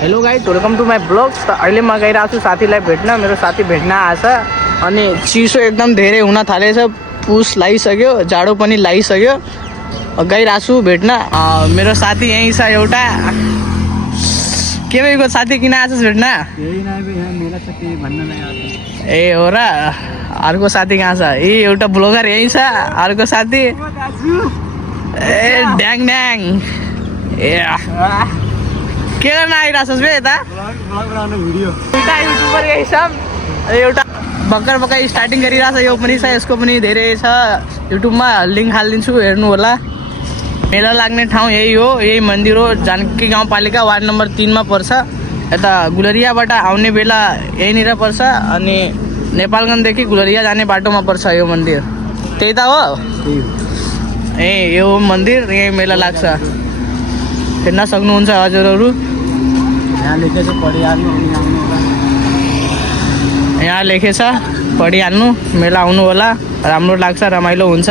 Hello guys, welcome to my blog. त अहिले म गइरहेको छु साथीलाई भेट्न। मेरो साथी भेट्न आएछ अनि चिसो एकदम धेरै हुन थालेछ। पुस लगाइसक्यो, जाडो पनि लगाइसक्यो। गइरहेको छु भेट्न। मेरो साथी यहीँ छ एउटा। के भएको साथी किन आएछस् भेट्न? ए हो र, अर्को साथी कहाँ छ? ए एउटा ब्लगर यहीँ छ, अर्को साथी ए ड्याङ ड्याङ। ए के गर्न आइरहेछस् बे यता? एउटा युट्युबर यही छ, एउटा भर्खर भर्खर स्टार्टिङ गरिरहेछ। यो पनि छ, यसको पनि धेरै छ। युट्युबमा लिङ्क हालिदिन्छु, हेर्नु होला। मेला लाग्ने ठाउँ यही हो, यही मन्दिर हो। जानकी गाउँपालिका वार्ड नम्बर 3 मा पर्छ। यता गुलरियाबाट आउने बेला यहीँनिर पर्छ अनि नेपालगञ्जदेखि गुलरिया जाने बाटोमा पर्छ यो मन्दिर। त्यही त हो ए, यो मन्दिर। यही मेला लाग्छ, हेर्न सक्नुहुन्छ हजुरहरू। यहाँ लेखेछ पढिहाल्नु, मेला आउनु होला। राम्रो लाग्छ, रमाइलो हुन्छ।